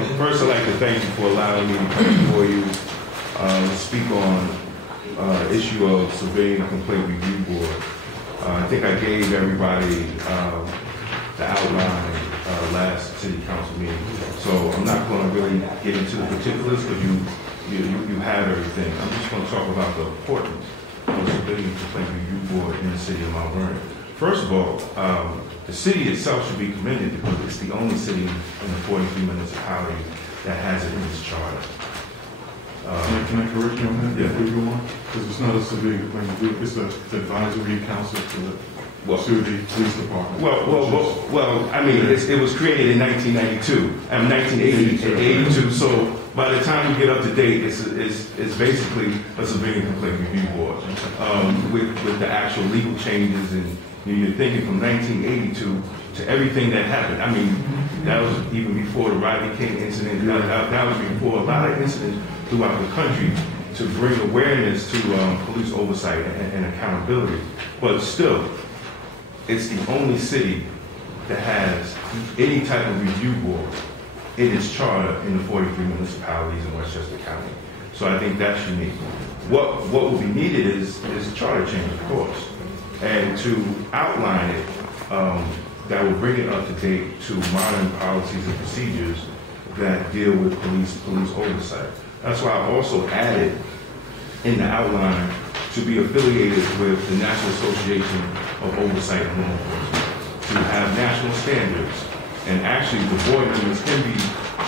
First, I'd like to thank you for allowing me to come before you to speak on issue of Civilian Complaint Review Board. I think I gave everybody the outline last city council meeting, so I'm not going to really get into the particulars because you have everything. I'm just going to talk about the importance of the Civilian Complaint Review Board in the city of Mount Vernon. First of all, the city itself should be commended because it's the only city in the 43 municipalities that has it in its charter. Can I correct you on that? Yeah. Because it's not a civilian complaint review, it's the advisory council to the police department. Well, I mean, it was created in 1992, 1982, so by the time we get up to date, it's basically a civilian complaint review board with the actual legal changes, and you're thinking from 1982 to everything that happened. I mean, that was even before the Rodney King incident. That was before a lot of incidents throughout the country to bring awareness to police oversight and accountability. But still, it's the only city that has any type of review board in its charter in the 43 municipalities in Westchester County. So I think that's unique. What will be needed is a charter change, of course, and to outline it that will bring it up to date to modern policies and procedures that deal with police oversight. That's why I also added in the outline to be affiliated with the National Association of Oversight and Law Enforcement, to have national standards. And actually, the board members can be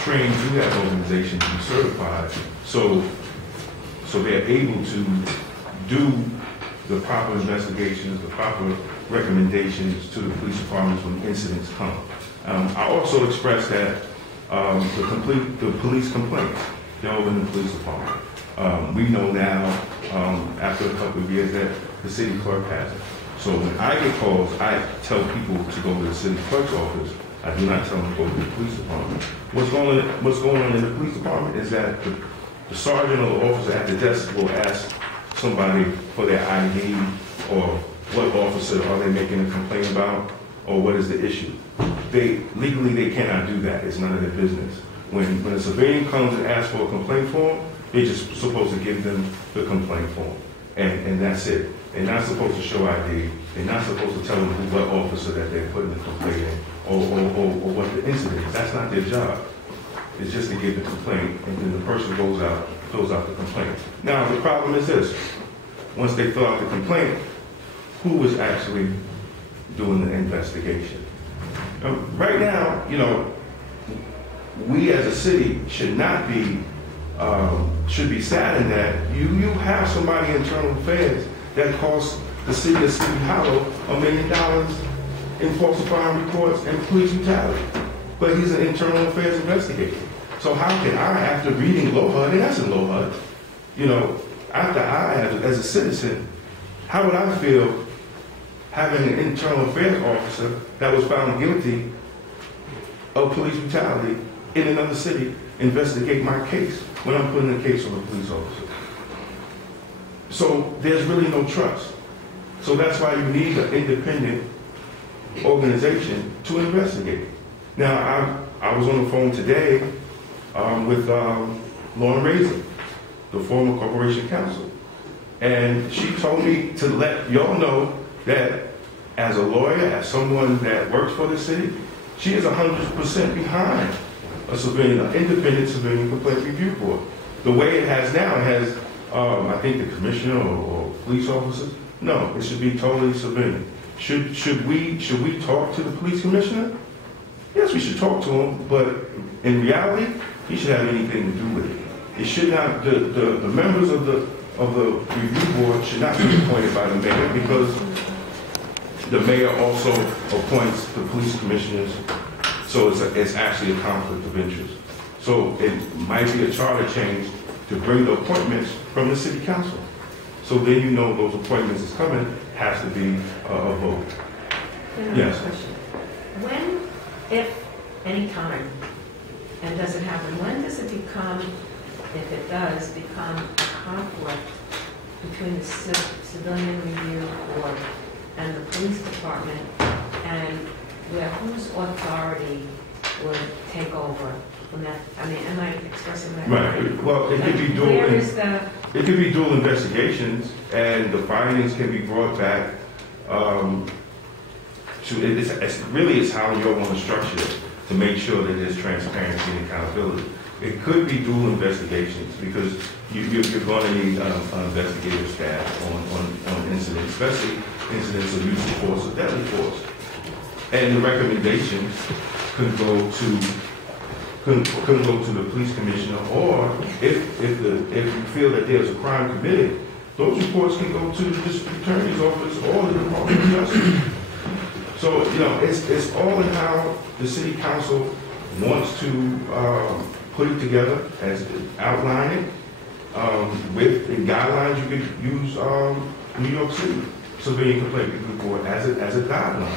trained through that organization to be certified, so they're able to do the proper investigations, the proper recommendations to the police departments when incidents come. I also expressed that the police complaints delve in the police department. We know now, after a couple of years, that the city clerk has it. So when I get calls, I tell people to go to the city clerk's office. I do not tell them to go to the police department. What's going on in the police department is that the sergeant or the officer at the desk will ask somebody for their ID or what officer are they making a complaint about or what is the issue. Legally they cannot do that. It's none of their business. When a civilian comes and asks for a complaint form, they're just supposed to give them the complaint form, and that's it. They're not supposed to show ID. They're not supposed to tell them what officer that they're putting the complaint in or what the incident is. That's not their job. It's just to give the complaint, and then the person goes out, fills out the complaint. Now, the problem is this. Once they fill out the complaint, who is actually doing the investigation? Right now, we as a city should be saddened that you have somebody in internal affairs that costs the city of Sleepy Hollow $1 million in falsifying reports and police brutality. But he's an internal affairs investigator. So how can I, after reading LOHUD, and that's in LOHUD, after as a citizen, how would I feel having an internal affairs officer that was found guilty of police brutality in another city investigate my case when I'm putting a case on a police officer? So there's really no trust. So that's why you need an independent organization to investigate. Now, I was on the phone today with Lauren Razor, the former corporation counsel, and she told me to let y'all know that as a lawyer, as someone that works for the city, she is 100% behind an independent civilian complaint review board. The way it has now, it has, I think, the commissioner or police officers. No, it should be totally civilian. Should we talk to the police commissioner? Yes, we should talk to him, but in reality, he should have anything to do with it. It should not. The members of the review board should not be appointed by the mayor, because the mayor also appoints the police commissioners. So it's actually a conflict of interest. So it might be a charter change to bring the appointments from the city council. So then those appointments is coming, has to be a vote. Yes. Question. When, if any time, and does it happen, when does it become, if it does, become a conflict between the civilian review board and the police department, and whose authority would take over from that? I mean, am I expressing that? Right, well, it could be dual. Where is the, It could be dual investigations, and the findings can be brought back to, it's how you want to structure it, to make sure that there's transparency and accountability. It could be dual investigations, because you're going to need investigative staff on incidents, especially incidents of use of force or deadly force. And the recommendations could go to the police commissioner, or if you feel that there's a crime committed, those reports can go to the district attorney's office or the Department of Justice. So, it's all in how the city council wants to put it together, as outline it, with the guidelines. You could use New York City Civilian Complaint Report as a guideline,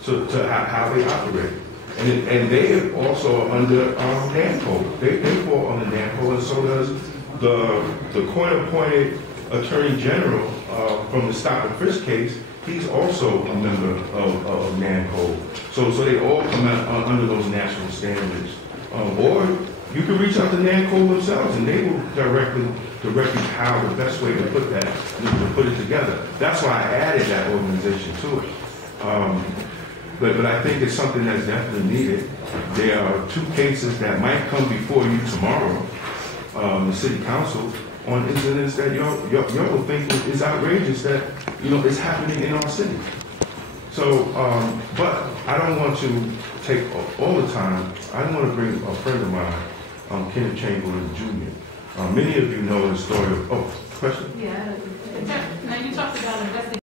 so to how they operate. And they also are under NANCO. They fall under NANCO, and so does the court-appointed Attorney General from the Stop and Frisk case. He's also a member of NANCO. So they all come out under those national standards. Or you can reach out to NANCO themselves, and they will direct you how the best way to put that, to put it together. That's why I added that organization to it. But I think it's something that's definitely needed. There are 2 cases that might come before you tomorrow, the city council, on incidents that y'all will think is outrageous that, is happening in our city. So, but I don't want to take all the time. I want to bring a friend of mine, Kenneth Chamberlain Jr. Many of you know the story of, question? yeah. Now, you talked about investigating